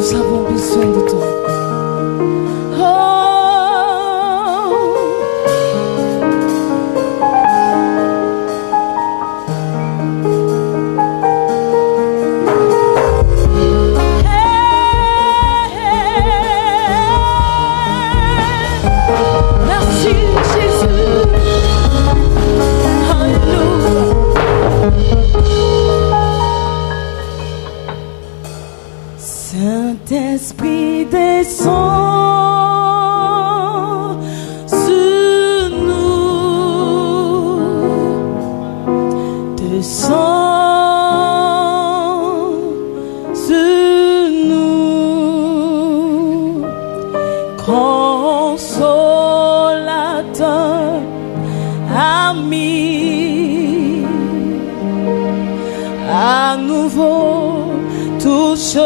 Nous avons besoin de toi. Saint-Esprit descend sur nous, descend sur nous, consolateur, ami, à nouveau touche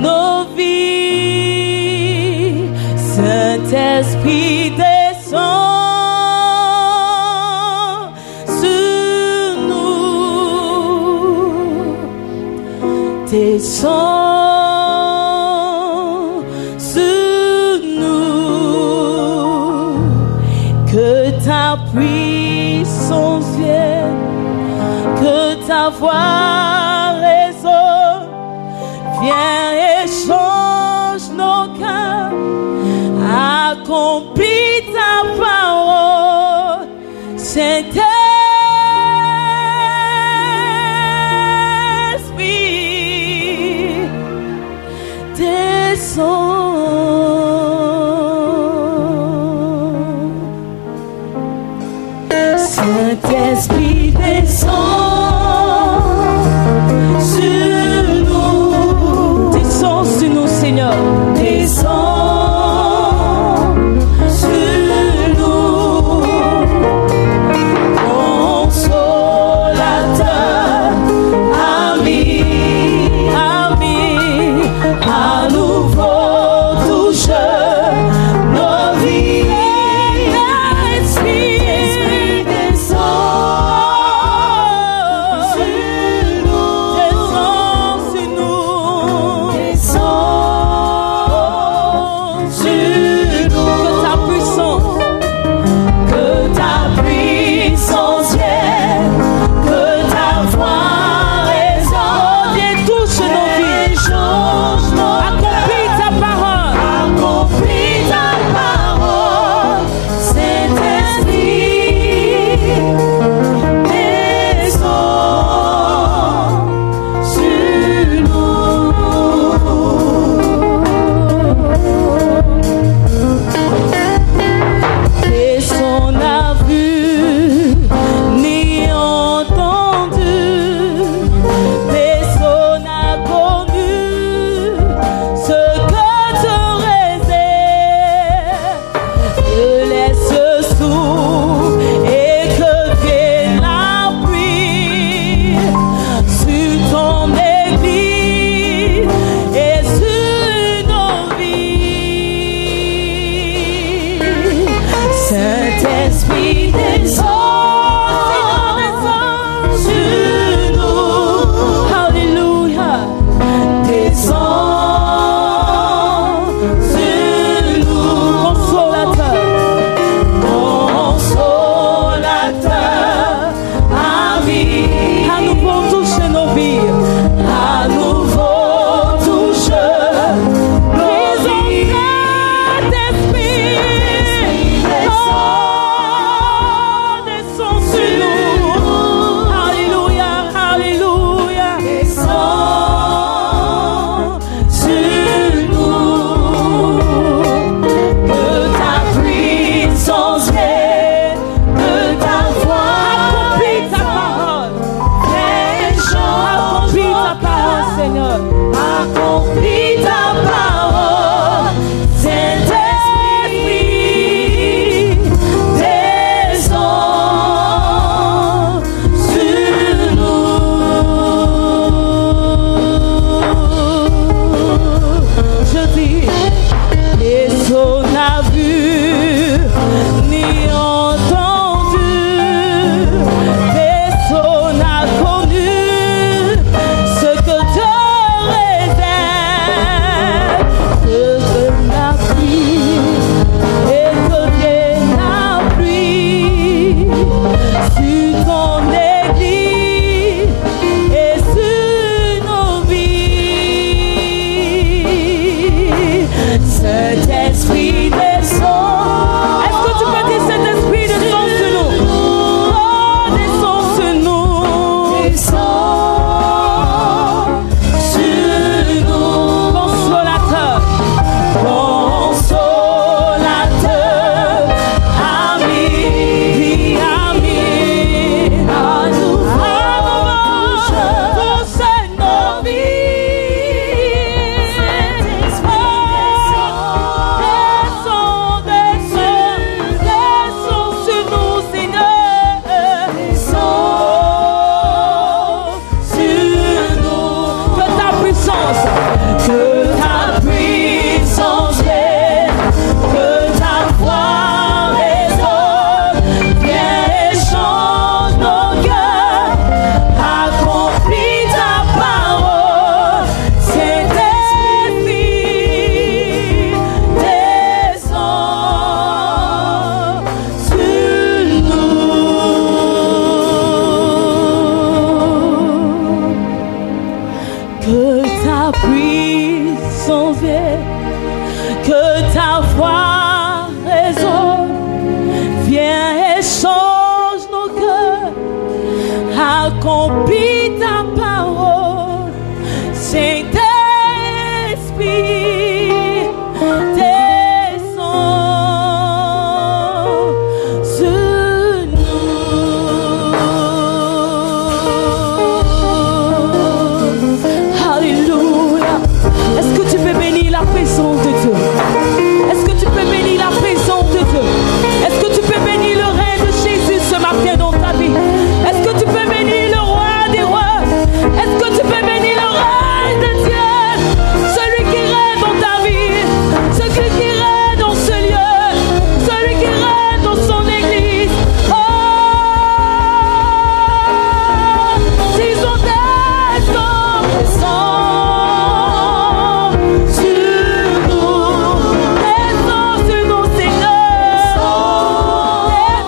nos vies. Saint-Esprit descend sur nous, descend sur nous, que ta puissance vienne, que ta voix résonne, viens et change nos cœurs, accomplis ta parole, Saint-Esprit, puissance vienne, que ta voix résonne, viens et change nos cœurs, accomplis ta parole, Saint-Esprit, descends sur nous. Alléluia. Est-ce que tu peux bénir la présence de Dieu? Est-ce que tu peux bénir la présence de Dieu? Est-ce que tu peux bénir le règne de Jésus ce matin dans ta vie? Est-ce que tu peux bénir le roi des rois? Est-ce que tu peux bénir le règne de Dieu? Celui qui règne dans ta vie, celui qui règne dans ce lieu, celui qui règne dans son église. Oh, disons descends, descends sur nous, descends sur nous, Seigneur.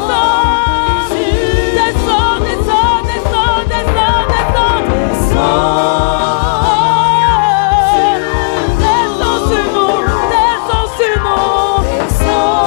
Descends, descends, descends, descends, descends, descends, descends sur nous, descends sur nous, descends,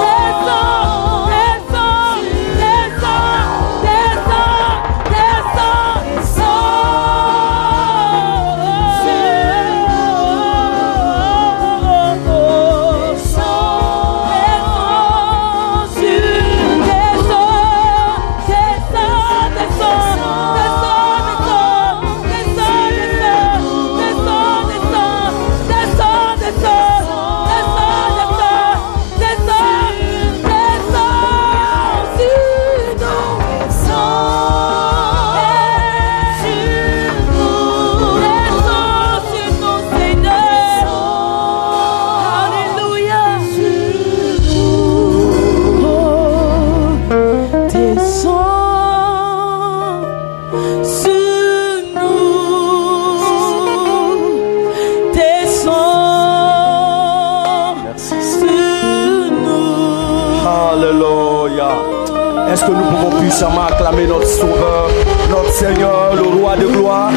Est-ce que nous pouvons puissamment acclamer notre Sauveur, notre Seigneur, le Roi de gloire,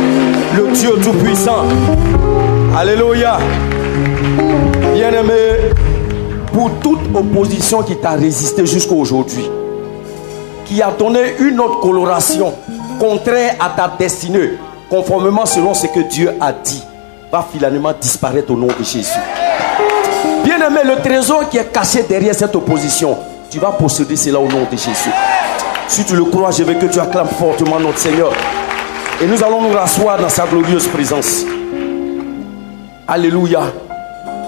le Dieu Tout-Puissant? Alléluia. Bien-aimé, pour toute opposition qui t'a résisté jusqu'à aujourd'hui, qui a donné une autre coloration contraire à ta destinée, conformément selon ce que Dieu a dit, va finalement disparaître au nom de Jésus. Bien-aimé, le trésor qui est caché derrière cette opposition, tu vas posséder cela au nom de Jésus. Si tu le crois, je veux que tu acclames fortement notre Seigneur. Et nous allons nous rasseoir dans sa glorieuse présence. Alléluia.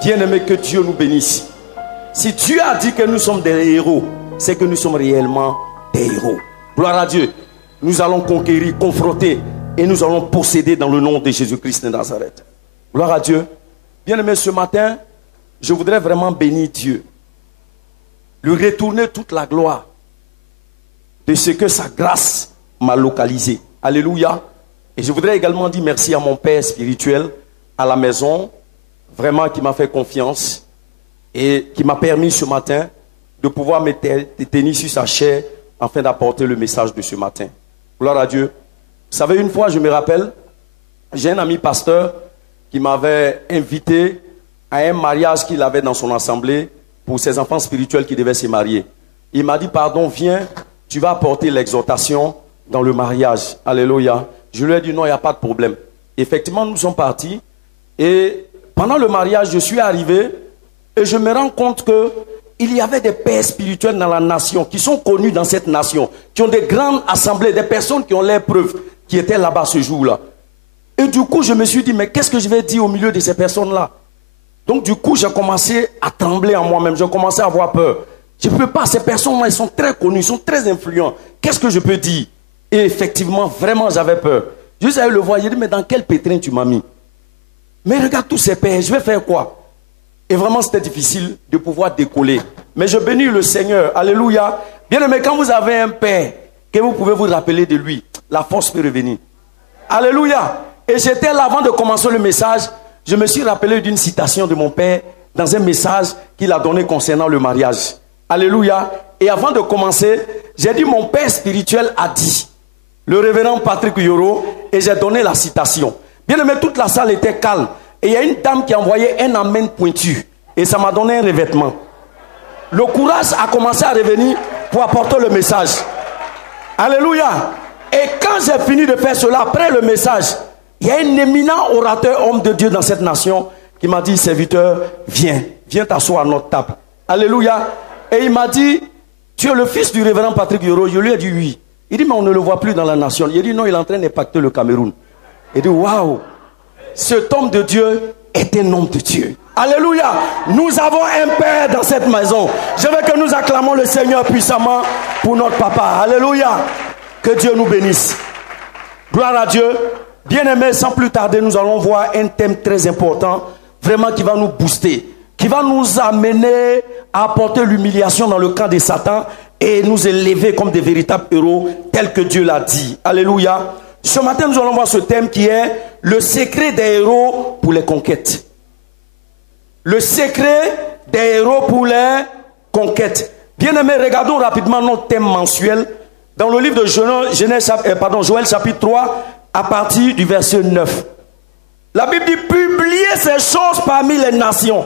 Bien-aimé, que Dieu nous bénisse. Si Dieu a dit que nous sommes des héros, c'est que nous sommes réellement des héros. Gloire à Dieu. Nous allons conquérir, confronter et nous allons posséder dans le nom de Jésus-Christ de Nazareth. Gloire à Dieu. Bien-aimé, ce matin, je voudrais vraiment bénir Dieu. Lui retourner toute la gloire de ce que sa grâce m'a localisé. Alléluia. Et je voudrais également dire merci à mon Père spirituel à la maison, vraiment qui m'a fait confiance et qui m'a permis ce matin de pouvoir me tenir sur sa chair afin d'apporter le message de ce matin. Gloire à Dieu. Vous savez, une fois, je me rappelle, j'ai un ami pasteur qui m'avait invité à un mariage qu'il avait dans son assemblée pour ses enfants spirituels qui devaient se marier. Il m'a dit, pardon, viens, tu vas apporter l'exhortation dans le mariage. Alléluia. Je lui ai dit, non, il n'y a pas de problème. Effectivement, nous sommes partis. Et pendant le mariage, je suis arrivé et je me rends compte qu'il y avait des pères spirituels dans la nation, qui sont connus dans cette nation, qui ont des grandes assemblées, des personnes qui ont leurs preuves, qui étaient là-bas ce jour-là. Et du coup, je me suis dit, mais qu'est-ce que je vais dire au milieu de ces personnes-là? Donc du coup, j'ai commencé à trembler en moi-même, j'ai commencé à avoir peur. Je ne peux pas, ces personnes-là, ils sont très connus, ils sont très influents. Qu'est-ce que je peux dire? Et effectivement, vraiment, j'avais peur. Je suis allé le voir, j'ai dit, mais dans quel pétrin tu m'as mis? Mais regarde tous ces pères, je vais faire quoi? Et vraiment, c'était difficile de pouvoir décoller. Mais je bénis le Seigneur, alléluia. Bien aimé, quand vous avez un père, que vous pouvez vous rappeler de lui, la force peut revenir. Alléluia. Et j'étais là avant de commencer le message. Je me suis rappelé d'une citation de mon père dans un message qu'il a donné concernant le mariage. Alléluia. Et avant de commencer, j'ai dit mon père spirituel a dit, le révérend Patrick Yoro, et j'ai donné la citation. Bien aimé, toute la salle était calme. Et il y a une dame qui a envoyé un amen pointu. Et ça m'a donné un revêtement. Le courage a commencé à revenir pour apporter le message. Alléluia. Et quand j'ai fini de faire cela, après le message, il y a un éminent orateur, homme de Dieu dans cette nation, qui m'a dit, serviteur, viens t'asseoir à notre table. Alléluia. Et il m'a dit, tu es le fils du révérend Patrick Yoro. Je lui ai dit oui. Il dit, mais on ne le voit plus dans la nation. Il dit, non, il est en train d'impacter le Cameroun. Il dit, waouh, cet homme de Dieu est un homme de Dieu. Alléluia. Nous avons un Père dans cette maison. Je veux que nous acclamons le Seigneur puissamment pour notre papa. Alléluia. Que Dieu nous bénisse. Gloire à Dieu. Bien-aimés, sans plus tarder, nous allons voir un thème très important, vraiment qui va nous booster, qui va nous amener à apporter l'humiliation dans le camp de Satan et nous élever comme des véritables héros, tels que Dieu l'a dit. Alléluia. Ce matin, nous allons voir ce thème qui est le secret des héros pour les conquêtes. Le secret des héros pour les conquêtes. Bien-aimés, regardons rapidement notre thème mensuel dans le livre de Joël chapitre 3 à partir du verset 9. La Bible dit, publiez ces choses parmi les nations,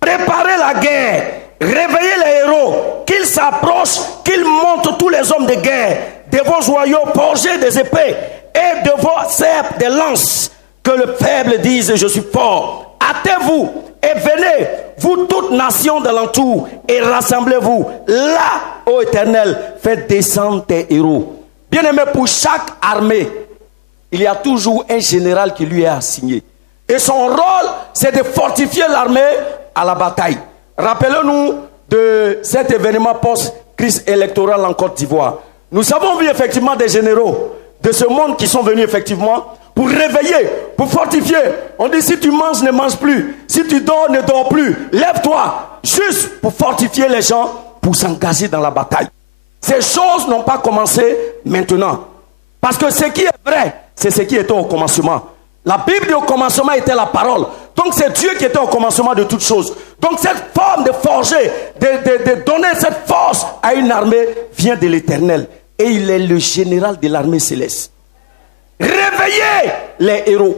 préparez la guerre, réveillez les héros, qu'ils s'approchent, qu'ils montent tous les hommes de guerre, de vos royaumes forgés des épées et de vos serpes des lances, que le faible dise, je suis fort. Hâtez-vous et venez, vous toutes nations d'alentour, et rassemblez-vous. Là, ô Éternel, faites descendre tes héros. Bien-aimé, pour chaque armée, il y a toujours un général qui lui est assigné. Et son rôle, c'est de fortifier l'armée à la bataille. Rappelons-nous de cet événement post-crise électorale en Côte d'Ivoire. Nous avons vu effectivement des généraux de ce monde qui sont venus effectivement pour réveiller, pour fortifier. On dit si tu manges, ne mange plus. Si tu dors, ne dors plus. Lève-toi, juste pour fortifier les gens, pour s'engager dans la bataille. Ces choses n'ont pas commencé maintenant. Parce que ce qui est vrai, c'est ce qui était au commencement. La Bible dit au commencement était la parole. Donc c'est Dieu qui était au commencement de toutes choses. Donc cette forme de forger, de donner cette force à une armée vient de l'Éternel. Et il est le général de l'armée céleste. Réveillez les héros.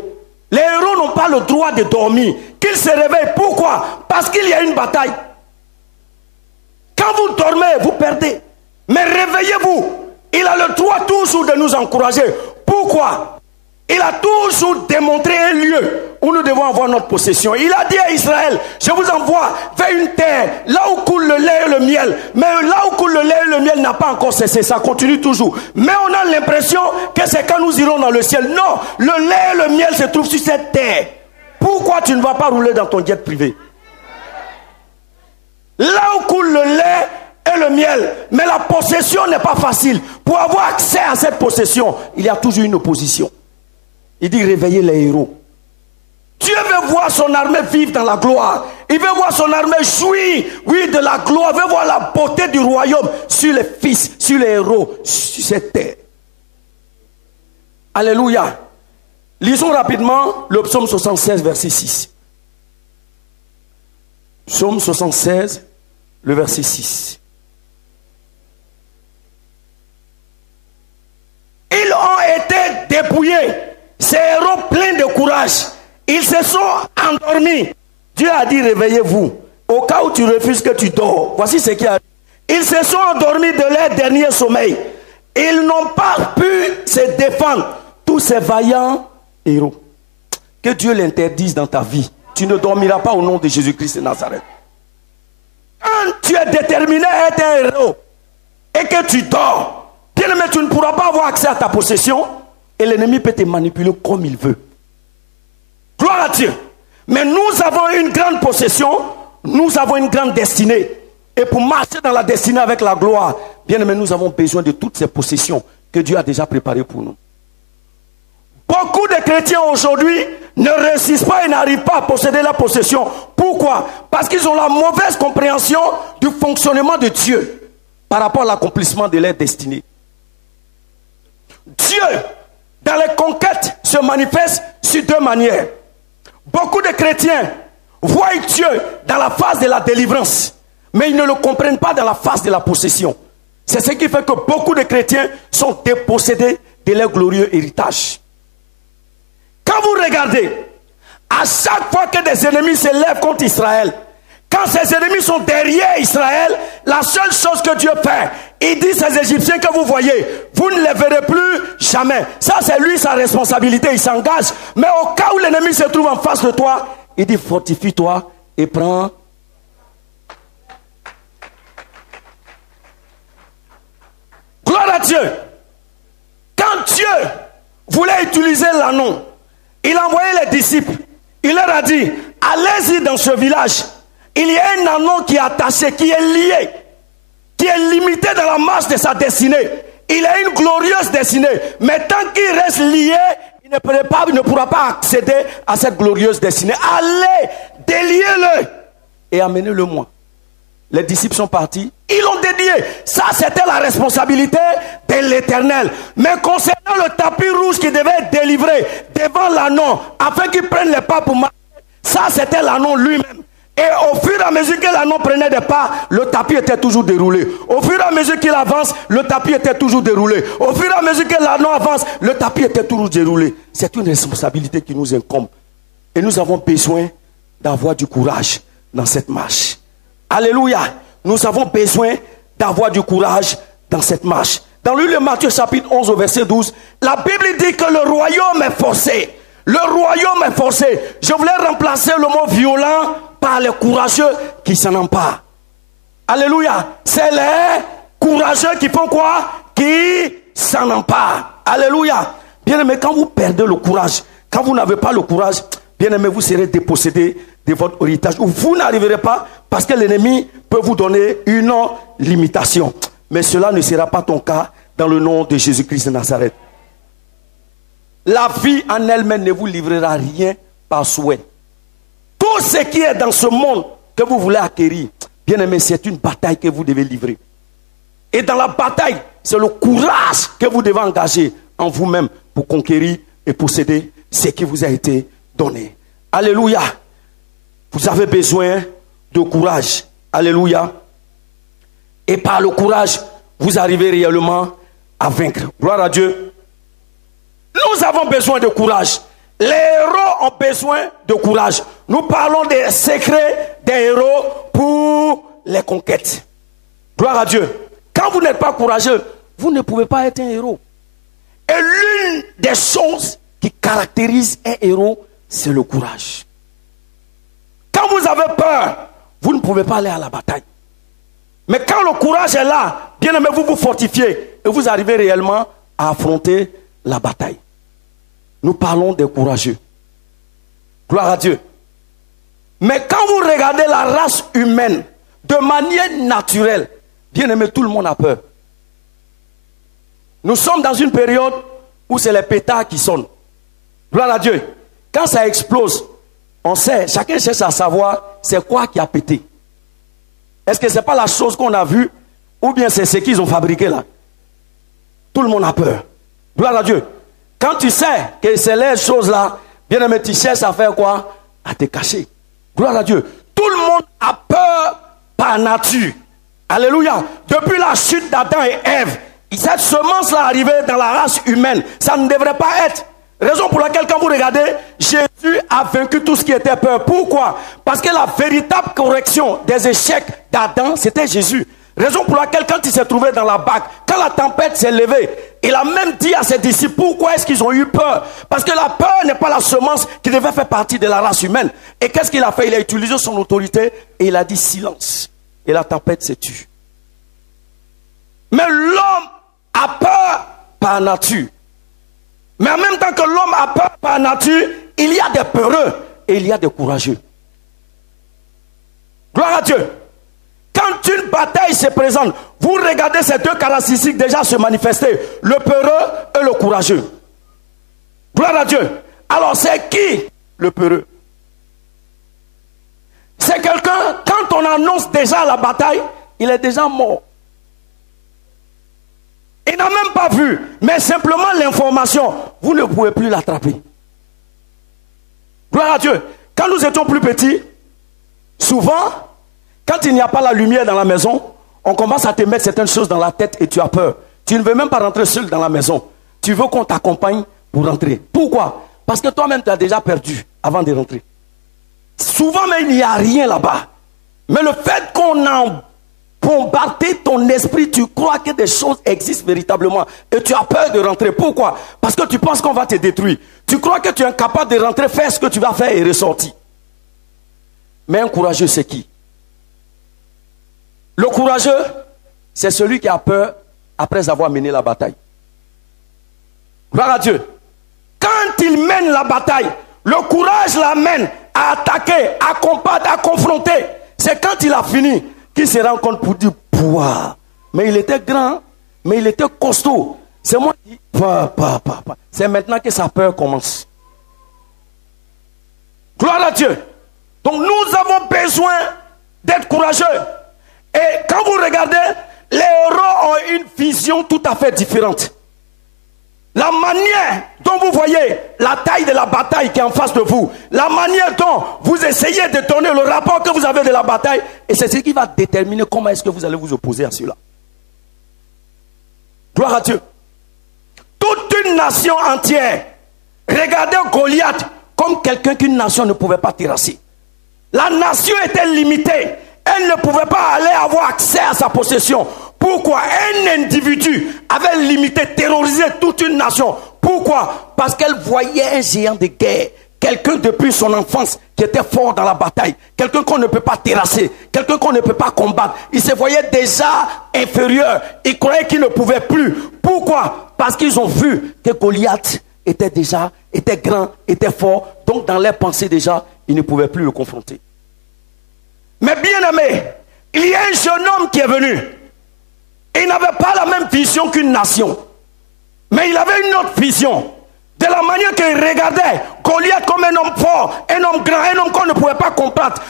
Les héros n'ont pas le droit de dormir. Qu'ils se réveillent. Pourquoi? Parce qu'il y a une bataille. Quand vous dormez, vous perdez. Mais réveillez-vous. Il a le droit toujours de nous encourager. Pourquoi? Il a toujours démontré un lieu où nous devons avoir notre possession. Il a dit à Israël, je vous envoie vers une terre, là où coule le lait et le miel. Mais là où coule le lait et le miel n'a pas encore cessé, ça continue toujours. Mais on a l'impression que c'est quand nous irons dans le ciel. Non, le lait et le miel se trouvent sur cette terre. Pourquoi tu ne vas pas rouler dans ton jet privé? Là où coule le lait et le miel, mais la possession n'est pas facile. Pour avoir accès à cette possession, il y a toujours une opposition. Il dit réveillez les héros. Dieu veut voir son armée vivre dans la gloire. Il veut voir son armée jouir, oui, de la gloire. Il veut voir la beauté du royaume sur les fils, sur les héros, sur cette terre. Alléluia. Lisons rapidement le psaume 76, verset 6. Psaume 76, le verset 6. Ils ont été dépouillés. Ces héros pleins de courage, ils se sont endormis. Dieu a dit réveillez-vous. Au cas où tu refuses que tu dors, voici ce qu'il a dit. Ils se sont endormis de leur dernier sommeil. Ils n'ont pas pu se défendre. Tous ces vaillants héros. Que Dieu l'interdise dans ta vie. Tu ne dormiras pas au nom de Jésus-Christ de Nazareth. Quand tu es déterminé à être un héros et que tu dors, bien aimé, tu ne pourras pas avoir accès à ta possession. Et l'ennemi peut te manipuler comme il veut. Gloire à Dieu. Mais nous avons une grande possession. Nous avons une grande destinée. Et pour marcher dans la destinée avec la gloire, bien aimé, nous avons besoin de toutes ces possessions que Dieu a déjà préparées pour nous. Beaucoup de chrétiens aujourd'hui ne réussissent pas et n'arrivent pas à posséder la possession. Pourquoi? Parce qu'ils ont la mauvaise compréhension du fonctionnement de Dieu par rapport à l'accomplissement de leur destinée. Dieu, dans les conquêtes, se manifeste sur deux manières. Beaucoup de chrétiens voient Dieu dans la phase de la délivrance, mais ils ne le comprennent pas dans la phase de la possession. C'est ce qui fait que beaucoup de chrétiens sont dépossédés de leur glorieux héritage. Quand vous regardez, À chaque fois que des ennemis se lèvent contre Israël, quand ces ennemis sont derrière Israël, la seule chose que Dieu fait, il dit ces Égyptiens que vous voyez, vous ne les verrez plus jamais. Ça, c'est lui sa responsabilité, il s'engage. Mais au cas où l'ennemi se trouve en face de toi, il dit fortifie-toi et prends. Gloire à Dieu. Quand Dieu voulait utiliser l'anneau, il a envoyé les disciples. Il leur a dit, allez-y dans ce village. Il y a un anneau qui est attaché, qui est lié, qui est limité dans la marche de sa destinée. Il a une glorieuse destinée. Mais tant qu'il reste lié, il ne pourra pas accéder à cette glorieuse destinée. Allez, déliez-le et amenez-le moi. Les disciples sont partis, ils l'ont dédié. Ça, c'était la responsabilité de l'Éternel. Mais concernant le tapis rouge qui devait être délivré devant l'anneau, afin qu'il prenne les pas pour marcher, ça, c'était l'anneau lui-même. Et au fur et à mesure que l'anneau prenait des pas, le tapis était toujours déroulé. Au fur et à mesure qu'il avance, le tapis était toujours déroulé. Au fur et à mesure que l'anneau avance, le tapis était toujours déroulé. C'est une responsabilité qui nous incombe. Et nous avons besoin d'avoir du courage dans cette marche. Alléluia. Nous avons besoin d'avoir du courage dans cette marche. Dans le Matthieu chapitre 11 au verset 12, la Bible dit que le royaume est forcé. Le royaume est forcé. Je voulais remplacer le mot violent par les courageux qui s'en emparent. Alléluia. C'est les courageux qui font quoi? Qui s'en emparent. Alléluia. Bien-aimé, quand vous perdez le courage, quand vous n'avez pas le courage, bien-aimé, vous serez dépossédé de votre héritage. Ou vous n'arriverez pas parce que l'ennemi peut vous donner une limitation. Mais cela ne sera pas ton cas dans le nom de Jésus-Christ de Nazareth. La vie en elle-même ne vous livrera rien par souhait. Tout ce qui est dans ce monde que vous voulez acquérir, bien aimé, c'est une bataille que vous devez livrer. Et dans la bataille, c'est le courage que vous devez engager en vous-même pour conquérir et posséder ce qui vous a été donné. Alléluia. Vous avez besoin de courage. Alléluia. Et par le courage, vous arrivez réellement à vaincre. Gloire à Dieu. Nous avons besoin de courage. Les héros ont besoin de courage. Nous parlons des secrets des héros pour les conquêtes. Gloire à Dieu. Quand vous n'êtes pas courageux, vous ne pouvez pas être un héros. Et l'une des choses qui caractérise un héros, c'est le courage. Quand vous avez peur, vous ne pouvez pas aller à la bataille. Mais quand le courage est là, bien aimé, vous vous fortifiez et vous arrivez réellement à affronter la bataille. Nous parlons des courageux. Gloire à Dieu. Mais quand vous regardez la race humaine de manière naturelle, bien aimé, tout le monde a peur. Nous sommes dans une période où c'est les pétards qui sonnent. Gloire à Dieu. Quand ça explose, on sait, chacun cherche à savoir c'est quoi qui a pété. Est-ce que ce n'est pas la chose qu'on a vue ou bien c'est ce qu'ils ont fabriqué là? Tout le monde a peur. Gloire à Dieu. Quand tu sais que c'est les choses là, bien aimé, tu cherches à faire quoi? À te cacher. Gloire à Dieu. Tout le monde a peur par nature. Alléluia. Depuis la chute d'Adam et Ève, cette semence-là arrivée dans la race humaine, ça ne devrait pas être. Raison pour laquelle, quand vous regardez, Jésus a vaincu tout ce qui était peur. Pourquoi? Parce que la véritable correction des échecs d'Adam, c'était Jésus. Raison pour laquelle, quand il s'est trouvé dans la barque, quand la tempête s'est levée, il a même dit à ses disciples, pourquoi est-ce qu'ils ont eu peur? Parce que la peur n'est pas la semence qui devait faire partie de la race humaine. Et qu'est-ce qu'il a fait? Il a utilisé son autorité et il a dit silence. Et la tempête s'est tue. Mais l'homme a peur par nature. Mais en même temps que l'homme a peur par nature, il y a des peureux et il y a des courageux. Gloire à Dieu. Quand une bataille se présente, vous regardez ces deux caractéristiques déjà se manifester, le peureux et le courageux. Gloire à Dieu. Alors c'est qui le peureux? C'est quelqu'un, quand on annonce déjà la bataille, il est déjà mort. Il n'a même pas vu, mais simplement l'information, vous ne pouvez plus l'attraper. Gloire à Dieu. Quand nous étions plus petits, souvent, quand il n'y a pas la lumière dans la maison, on commence à te mettre certaines choses dans la tête et tu as peur. Tu ne veux même pas rentrer seul dans la maison. Tu veux qu'on t'accompagne pour rentrer. Pourquoi? Parce que toi-même, tu as déjà perdu avant de rentrer. Souvent, mais il n'y a rien là-bas. Mais le fait qu'on a bombardé ton esprit, tu crois que des choses existent véritablement. Et tu as peur de rentrer. Pourquoi? Parce que tu penses qu'on va te détruire. Tu crois que tu es incapable de rentrer, faire ce que tu vas faire et ressortir. Mais un courageux, c'est qui? Le courageux, c'est celui qui a peur après avoir mené la bataille. Gloire à Dieu. Quand il mène la bataille, le courage l'amène à attaquer, à combattre, à confronter. C'est quand il a fini qu'il se rend compte pour dire, pouah, mais il était grand, mais il était costaud. C'est moi qui dis, c'est maintenant que sa peur commence. Gloire à Dieu. Donc nous avons besoin d'être courageux. Et quand vous regardez, les héros ont une vision tout à fait différente. La manière dont vous voyez la taille de la bataille qui est en face de vous, la manière dont vous essayez de donner le rapport que vous avez de la bataille, et c'est ce qui va déterminer comment est-ce que vous allez vous opposer à cela. Gloire à Dieu. Toute une nation entière regardait Goliath comme quelqu'un qu'une nation ne pouvait pas terrasser. La nation était limitée. Elle ne pouvait pas aller avoir accès à sa possession. Pourquoi? Un individu avait limité, terrorisé toute une nation. Pourquoi? Parce qu'elle voyait un géant de guerre. Quelqu'un depuis son enfance qui était fort dans la bataille. Quelqu'un qu'on ne peut pas terrasser. Quelqu'un qu'on ne peut pas combattre. Il se voyait déjà inférieur. Il croyait qu'il ne pouvait plus. Pourquoi? Parce qu'ils ont vu que Goliath était grand, était fort. Donc dans leurs pensées déjà, ils ne pouvaient plus le confronter. Mais bien aimé, il y a un jeune homme qui est venu. Il n'avait pas la même vision qu'une nation. Mais il avait une autre vision. De la manière qu'il regardait Goliath comme un homme fort, un homme grand, un homme qu'on ne pouvait pas combattre.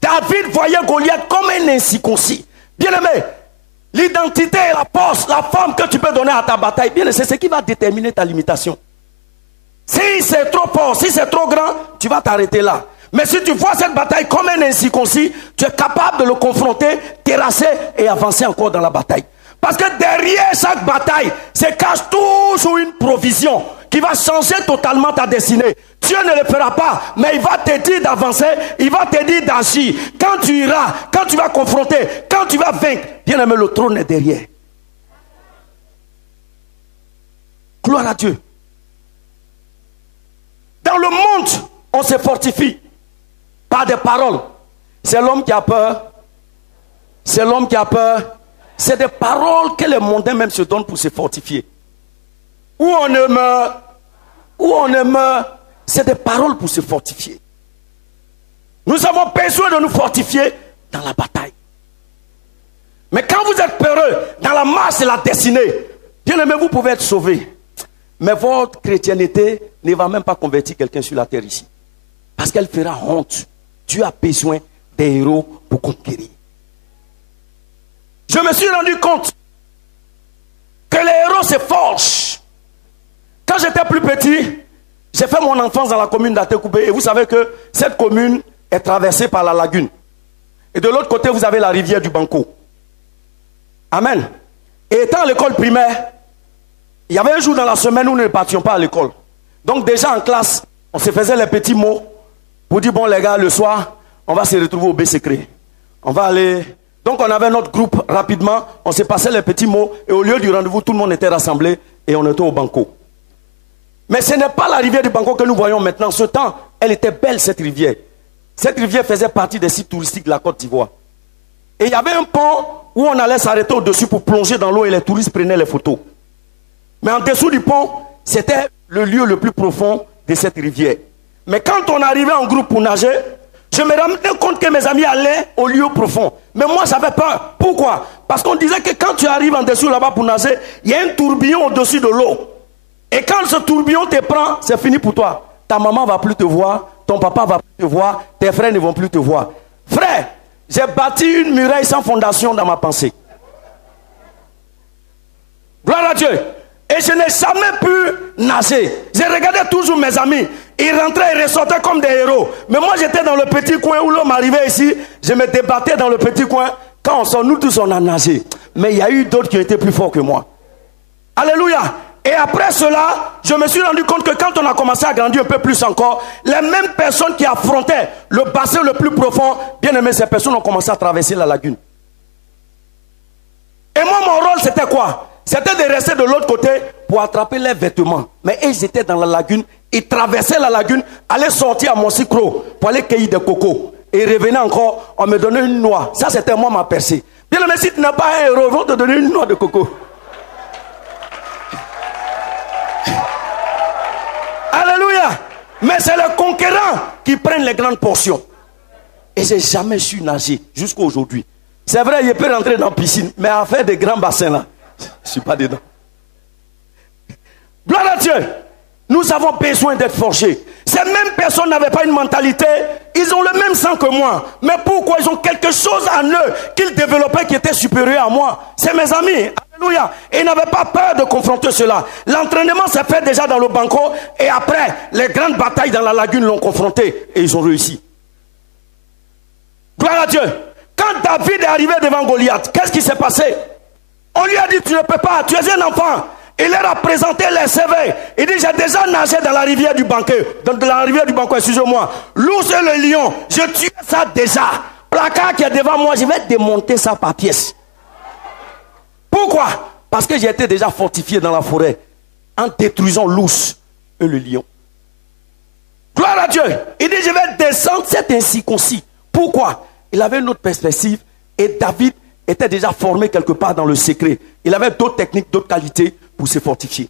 David voyait Goliath comme un incirconcis. Bien aimé, l'identité et la force, la forme que tu peux donner à ta bataille, bien aimé, c'est ce qui va déterminer ta limitation. Si c'est trop fort, si c'est trop grand, tu vas t'arrêter là. Mais si tu vois cette bataille comme un incirconcis, tu es capable de le confronter, terrasser et avancer encore dans la bataille. Parce que derrière chaque bataille se cache toujours une provision qui va changer totalement ta destinée. Dieu ne le fera pas, mais il va te dire d'avancer, il va te dire d'agir. Quand tu iras, quand tu vas confronter, quand tu vas vaincre, bien aimé, le trône est derrière. Gloire à Dieu. Dans le monde, on se fortifie par des paroles. C'est l'homme qui a peur. C'est l'homme qui a peur. C'est des paroles que les mondains même se donnent pour se fortifier. Où on ne meurt, c'est des paroles pour se fortifier. Nous avons besoin de nous fortifier dans la bataille. Mais quand vous êtes peureux dans la marche de la destinée, bien aimé, vous pouvez être sauvé. Mais votre chrétienté ne va même pas convertir quelqu'un sur la terre ici. Parce qu'elle fera honte. Dieu a besoin des héros pour conquérir. Je me suis rendu compte que les héros se forgent. Quand j'étais plus petit, j'ai fait mon enfance dans la commune d'Atekoubé. Et vous savez que cette commune est traversée par la lagune. Et de l'autre côté, vous avez la rivière du Banco. Amen. Et étant à l'école primaire, il y avait un jour dans la semaine où nous ne partions pas à l'école. Donc déjà en classe, on se faisait les petits mots pour dire, bon les gars, le soir, on va se retrouver au B-secret. On va aller... Donc on avait notre groupe rapidement, on s'est passé les petits mots et au lieu du rendez-vous, tout le monde était rassemblé et on était au Banco. Mais ce n'est pas la rivière du Banco que nous voyons maintenant. Ce temps, elle était belle cette rivière. Cette rivière faisait partie des sites touristiques de la Côte d'Ivoire. Et il y avait un pont où on allait s'arrêter au-dessus pour plonger dans l'eau et les touristes prenaient les photos. Mais en dessous du pont, c'était le lieu le plus profond de cette rivière. Mais quand on arrivait en groupe pour nager, je me rendais compte que mes amis allaient au lieu profond. Mais moi, j'avais peur. Pourquoi? Parce qu'on disait que quand tu arrives en dessous là-bas pour nager, il y a un tourbillon au-dessus de l'eau. Et quand ce tourbillon te prend, c'est fini pour toi. Ta maman ne va plus te voir, ton papa ne va plus te voir, tes frères ne vont plus te voir. Frère, j'ai bâti une muraille sans fondation dans ma pensée. Gloire à Dieu. Et je n'ai jamais pu nager. Je regardais toujours mes amis. Ils rentraient et ressortaient comme des héros. Mais moi, j'étais dans le petit coin où l'homme arrivait ici. Je me débattais dans le petit coin. Quand on sort, nous tous, on a nagé. Mais il y a eu d'autres qui ont été plus forts que moi. Alléluia. Et après cela, je me suis rendu compte que quand on a commencé à grandir un peu plus encore, les mêmes personnes qui affrontaient le bassin le plus profond, bien aimé, ces personnes ont commencé à traverser la lagune. Et moi, mon rôle, c'était quoi? C'était de rester de l'autre côté pour attraper les vêtements. Mais ils étaient dans la lagune, ils traversaient la lagune, allaient sortir à Montsicro pour aller cueillir des cocos. Et revenaient encore, on me donnait une noix. Ça, c'était moi ma percée. Bien aimé, si tu n'as pas un héros, ils vont te donner une noix de coco. Alléluia. Mais c'est les conquérants qui prennent les grandes portions. Et j'ai jamais su nager jusqu'à aujourd'hui. C'est vrai, je peux rentrer dans la piscine, mais à faire des grands bassins là, je ne suis pas dedans. Gloire à Dieu. Nous avons besoin d'être forgés. Ces mêmes personnes n'avaient pas une mentalité, ils ont le même sang que moi. Mais pourquoi? Ils ont quelque chose en eux qu'ils développaient qui était supérieur à moi. C'est mes amis. Alléluia. Et ils n'avaient pas peur de confronter cela. L'entraînement s'est fait déjà dans le banco. Et après, les grandes batailles dans la lagune l'ont confronté. Et ils ont réussi. Gloire à Dieu. Quand David est arrivé devant Goliath, qu'est-ce qui s'est passé? On lui a dit, tu ne peux pas, tu es un enfant. Il leur a présenté les CV. Il dit, j'ai déjà nagé dans la rivière du banquet. Dans la rivière du banquet, excusez-moi. L'ours et le lion, je tue ça déjà. Placard qui est devant moi, je vais démonter ça par pièces. Pourquoi? Parce que j'ai été déjà fortifié dans la forêt en détruisant l'ours et le lion. Gloire à Dieu. Il dit, je vais descendre cet incirconcis. Pourquoi? Il avait une autre perspective et David était déjà formé quelque part dans le secret. Il avait d'autres techniques, d'autres qualités pour se fortifier.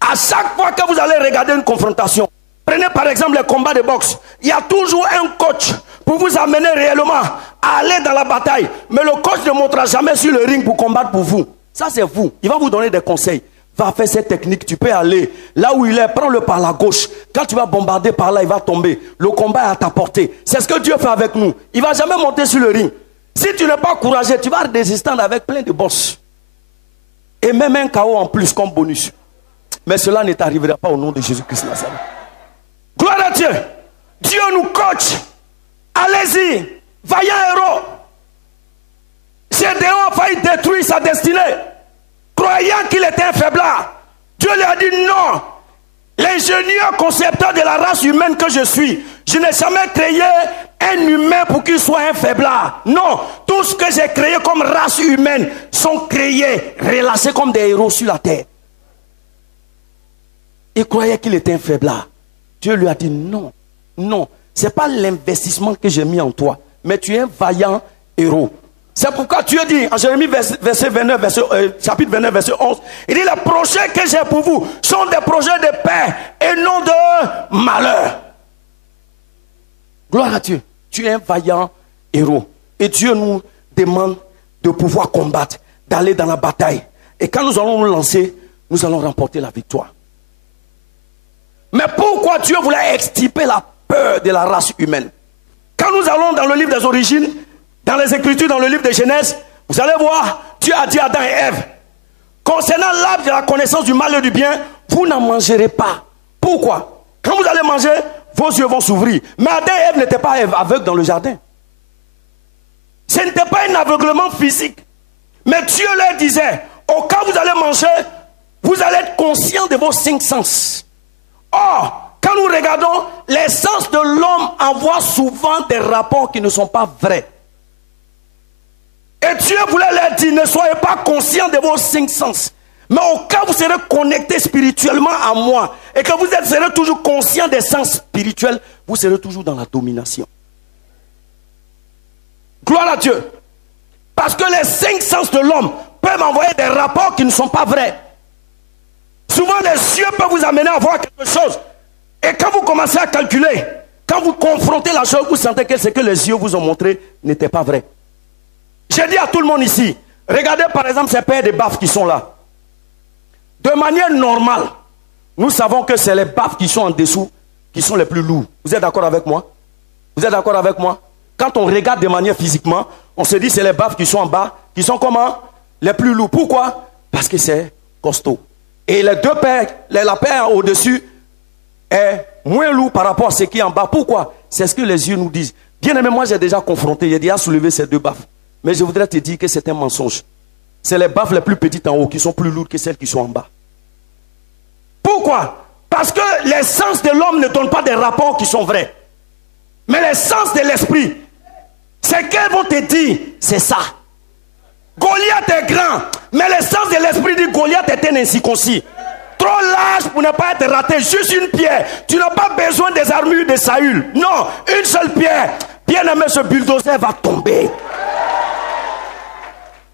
À chaque fois que vous allez regarder une confrontation, prenez par exemple les combats de boxe, il y a toujours un coach pour vous amener réellement à aller dans la bataille. Mais le coach ne montera jamais sur le ring pour combattre pour vous. Ça c'est vous. Il va vous donner des conseils. Va faire cette technique, tu peux aller là où il est, prends-le par la gauche. Quand tu vas bombarder par là, il va tomber. Le combat est à ta portée. C'est ce que Dieu fait avec nous. Il ne va jamais monter sur le ring. Si tu n'es pas courageux, tu vas résister avec plein de bosses. Et même un KO en plus comme bonus. Mais cela ne t'arrivera pas au nom de Jésus-Christ Nazareth. Gloire à Dieu. Dieu nous coach. Allez-y. Vaillant héros. Gédéon a failli détruire sa destinée. Croyant qu'il était un faiblard. Dieu lui a dit non. L'ingénieur concepteur de la race humaine que je suis, je n'ai jamais créé un humain pour qu'il soit un faiblard. Non, tout ce que j'ai créé comme race humaine sont créés, relâchés comme des héros sur la terre. Il croyait qu'il était un faiblard. Dieu lui a dit non, non, ce n'est pas l'investissement que j'ai mis en toi, mais tu es un vaillant héros. C'est pourquoi Dieu dit en Jérémie verset 29, chapitre 29, verset 11, il dit les projets que j'ai pour vous sont des projets de paix et non de malheur. Gloire à Dieu. Tu es un vaillant héros. Et Dieu nous demande de pouvoir combattre, d'aller dans la bataille. Et quand nous allons nous lancer, nous allons remporter la victoire. Mais pourquoi Dieu voulait extirper la peur de la race humaine? Quand nous allons dans le livre des origines, dans les Écritures, dans le livre de Genèse, vous allez voir, Dieu a dit à Adam et Ève, concernant l'arbre de la connaissance du mal et du bien, vous n'en mangerez pas. Pourquoi? Quand vous allez manger, vos yeux vont s'ouvrir. Mais Adam et Ève n'étaient pas aveugles dans le jardin. Ce n'était pas un aveuglement physique. Mais Dieu leur disait, au cas où vous allez manger, vous allez être conscient de vos 5 sens. Or, quand nous regardons, les sens de l'homme envoient souvent des rapports qui ne sont pas vrais. Et Dieu voulait leur dire, ne soyez pas conscients de vos 5 sens. Mais au cas où vous serez connectés spirituellement à moi, et que vous serez toujours conscients des sens spirituels, vous serez toujours dans la domination. Gloire à Dieu. Parce que les 5 sens de l'homme peuvent envoyer des rapports qui ne sont pas vrais. Souvent les yeux peuvent vous amener à voir quelque chose. Et quand vous commencez à calculer, quand vous confrontez la chose, vous sentez que ce que les yeux vous ont montré n'était pas vrai. J'ai dit à tout le monde ici, regardez par exemple ces paires de baffes qui sont là. De manière normale, nous savons que c'est les baffes qui sont en dessous qui sont les plus lourds. Vous êtes d'accord avec moi? Vous êtes d'accord avec moi? Quand on regarde de manière physiquement, on se dit c'est les baffes qui sont en bas, qui sont comment? Les plus lourds. Pourquoi? Parce que c'est costaud. Et les deux paires, la paire au-dessus est moins lourd par rapport à ce qui est en bas. Pourquoi? C'est ce que les yeux nous disent. Bien aimé, moi j'ai déjà confronté, j'ai déjà soulevé ces deux baffes. Mais je voudrais te dire que c'est un mensonge. C'est les baffes les plus petites en haut qui sont plus lourdes que celles qui sont en bas. Pourquoi? Parce que les sens de l'homme ne donnent pas des rapports qui sont vrais. Mais les sens de l'esprit, c'est qu'elles vont te dire, c'est ça. Goliath est grand, mais le sens de l'esprit dit Goliath était un incirconcis. Trop large pour ne pas être raté, juste une pierre. Tu n'as pas besoin des armures de Saül. Non, une seule pierre. Bien-aimé, ce bulldozer va tomber.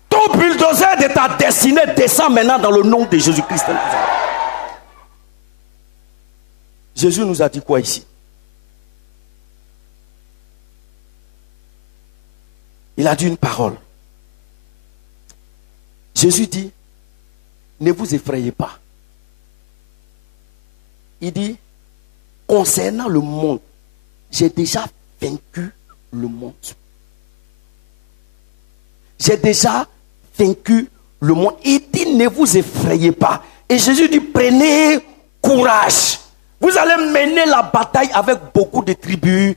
Ton bulldozer de ta destinée descend maintenant dans le nom de Jésus-Christ. Jésus nous a dit quoi ici? Il a dit une parole. Jésus dit, ne vous effrayez pas. Il dit, concernant le monde, j'ai déjà vaincu le monde. J'ai déjà vaincu le monde. Il dit, ne vous effrayez pas. Et Jésus dit, prenez courage. Vous allez mener la bataille avec beaucoup de tribulations.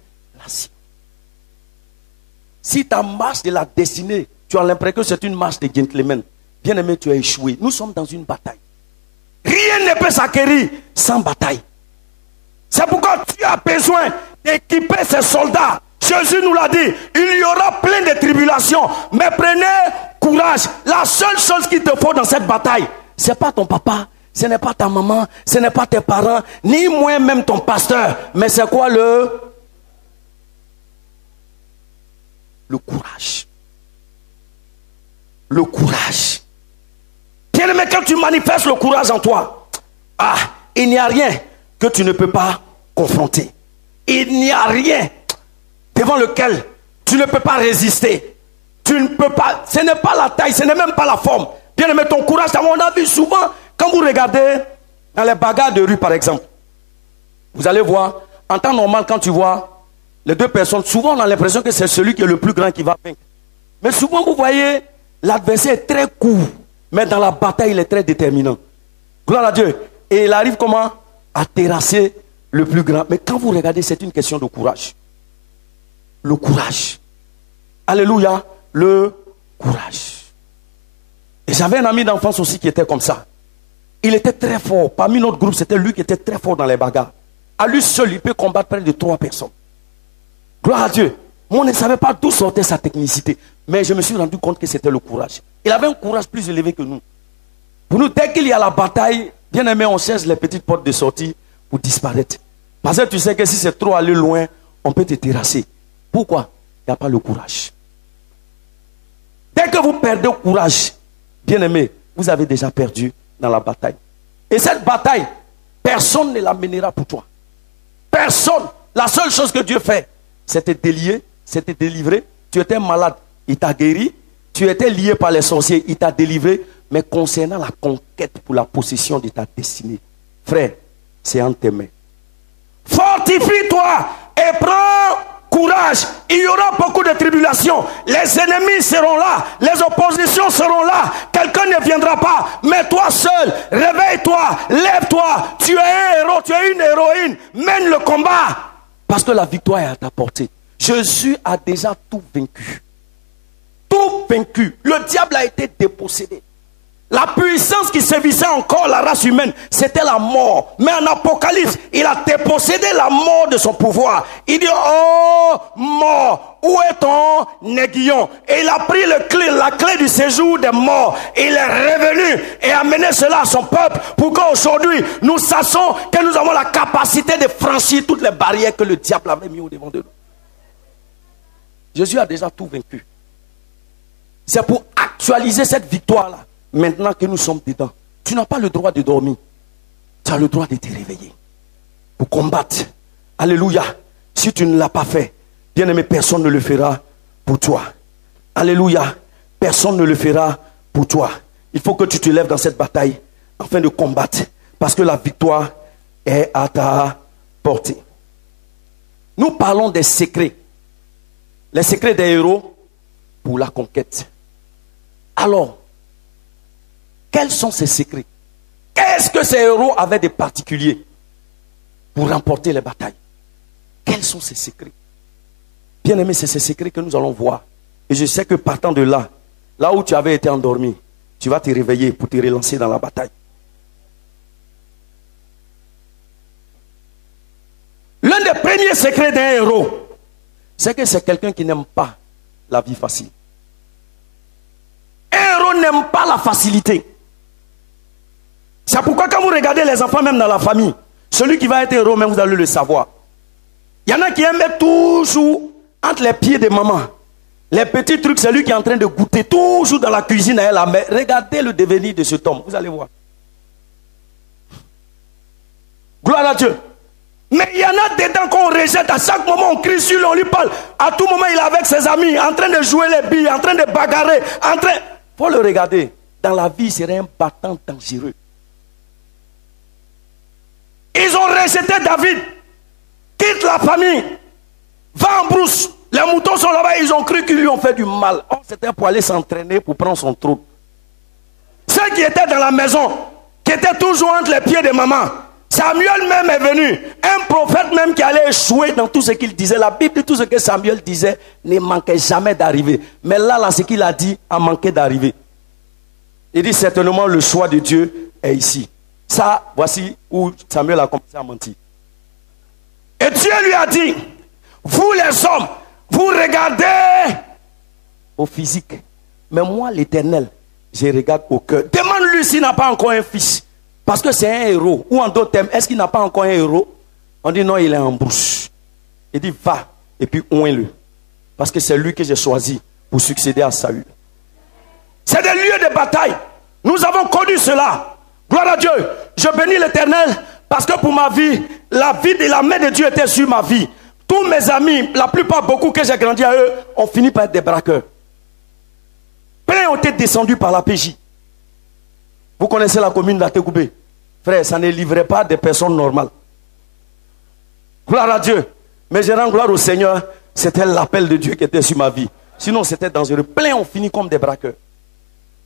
Si ta marche de la destinée, tu as l'impression que c'est une marche de gentleman, bien aimé, tu as échoué. Nous sommes dans une bataille. Rien ne peut s'acquérir sans bataille. C'est pourquoi tu as besoin d'équiper ces soldats. Jésus nous l'a dit, il y aura plein de tribulations, mais prenez courage. La seule chose qu'il te faut dans cette bataille, ce n'est pas ton papa, ce n'est pas ta maman, ce n'est pas tes parents, ni moi-même ton pasteur, mais c'est quoi le courage. Le courage. Bien aimé, quand tu manifestes le courage en toi, il n'y a rien que tu ne peux pas confronter. Il n'y a rien devant lequel tu ne peux pas résister. Tu ne peux pas, ce n'est pas la taille, ce n'est même pas la forme. Bien aimé, ton courage, on a vu souvent, quand vous regardez dans les bagarres de rue par exemple, vous allez voir, en temps normal quand tu vois les deux personnes, souvent on a l'impression que c'est celui qui est le plus grand qui va vaincre. Mais souvent vous voyez, l'adversaire est très court, mais dans la bataille il est très déterminant. Gloire à Dieu. Et il arrive comment? À terrasser le plus grand. Mais quand vous regardez, c'est une question de courage. Le courage. Alléluia. Le courage. Et j'avais un ami d'enfance aussi qui était comme ça. Il était très fort. Parmi notre groupe, c'était lui qui était très fort dans les bagarres. À lui seul, il peut combattre près de 3 personnes. Gloire à Dieu. Moi, on ne savait pas d'où sortait sa technicité. Mais je me suis rendu compte que c'était le courage. Il avait un courage plus élevé que nous. Pour nous, dès qu'il y a la bataille, bien aimé, on cherche les petites portes de sortie pour disparaître. Parce que tu sais que si c'est trop aller loin, on peut te terrasser. Pourquoi? Il n'y a pas le courage. Dès que vous perdez le courage, bien aimé, vous avez déjà perdu dans la bataille. Et cette bataille, personne ne la mènera pour toi. Personne. La seule chose que Dieu fait, c'est te délier, c'est te délivrer. Tu étais malade, il t'a guéri. Tu étais lié par les sorciers, il t'a délivré. Mais concernant la conquête pour la possession de ta destinée, frère, c'est entre tes mains. Fortifie-toi et prends courage. Il y aura beaucoup de tribulations. Les ennemis seront là, les oppositions seront là. Quelqu'un ne viendra pas, mais toi seul, réveille-toi, lève-toi. Tu es un héros, tu es une héroïne. Mène le combat. Parce que la victoire est à ta portée. Jésus a déjà tout vaincu. Tout vaincu. Le diable a été dépossédé. La puissance qui sévissait encore la race humaine, c'était la mort. Mais en Apocalypse, il a dépossédé la mort de son pouvoir. Il dit, oh mort, où est ton aiguillon? Et il a pris la clé du séjour des morts. Il est revenu et a amené cela à son peuple pour qu'aujourd'hui, nous sachions que nous avons la capacité de franchir toutes les barrières que le diable avait mis au devant de nous. Jésus a déjà tout vaincu. C'est pour actualiser cette victoire-là. Maintenant que nous sommes dedans, tu n'as pas le droit de dormir. Tu as le droit de te réveiller. Pour combattre. Alléluia. Si tu ne l'as pas fait, bien aimé, personne ne le fera pour toi. Alléluia. Personne ne le fera pour toi. Il faut que tu te lèves dans cette bataille afin de combattre. Parce que la victoire est à ta portée. Nous parlons des secrets. Les secrets des héros pour la conquête. Alors, quels sont ces secrets? Qu'est-ce que ces héros avaient de particulier pour remporter les batailles? Quels sont ces secrets? Bien aimé, c'est ces secrets que nous allons voir. Et je sais que partant de là, là où tu avais été endormi, tu vas te réveiller pour te relancer dans la bataille. premier secret d'un héros, c'est que c'est quelqu'un qui n'aime pas la vie facile. Un héros n'aime pas la facilité. C'est pourquoi quand vous regardez les enfants, même dans la famille, celui qui va être héros, même vous allez le savoir. Il y en a qui aiment mettre toujours entre les pieds de maman. Les petits trucs, c'est lui qui est en train de goûter toujours dans la cuisine à elle. Mais regardez le devenir de cet homme, vous allez voir. Gloire à Dieu. Mais il y en a dedans qu'on rejette. À chaque moment, on crie sur lui, on lui parle. À tout moment, il est avec ses amis, en train de jouer les billes, en train de bagarrer. Faut le regarder. Dans la vie, il serait un battant dangereux. Ils ont rejeté David. Quitte la famille. Va en brousse. Les moutons sont là-bas. Ils ont cru qu'ils lui ont fait du mal. Oh, c'était pour aller s'entraîner pour prendre son trône. Ceux qui étaient dans la maison, qui étaient toujours entre les pieds de maman. Samuel même est venu. Un prophète même qui allait échouer dans tout ce qu'il disait. La Bible dit tout ce que Samuel disait ne manquait jamais d'arriver. Mais là, ce qu'il a dit a manqué d'arriver. Il dit certainement le choix de Dieu est ici. Ça, voici où Samuel a commencé à mentir. Et Dieu lui a dit, vous les hommes, vous regardez au physique. Mais moi, l'Éternel, je regarde au cœur. Demande-lui s'il n'a pas encore un fils. Parce que c'est un héros. Ou en d'autres termes, est-ce qu'il n'a pas encore un héros? On dit non, il est en brousse. Il dit va et puis oins-le. Parce que c'est lui que j'ai choisi pour succéder à Saül. C'est des lieux de bataille. Nous avons connu cela. Gloire à Dieu. Je bénis l'Éternel parce que pour ma vie, la vie de la main de Dieu était sur ma vie. Tous mes amis, la plupart, beaucoup que j'ai grandi à eux, ont fini par être des braqueurs. Plein ont été descendus par la PJ. Vous connaissez la commune d'Ategoubé. Frère, ça ne livrait pas des personnes normales. Gloire à Dieu. Mais je rends gloire au Seigneur. C'était l'appel de Dieu qui était sur ma vie. Sinon, c'était dangereux. Plein ont fini comme des braqueurs.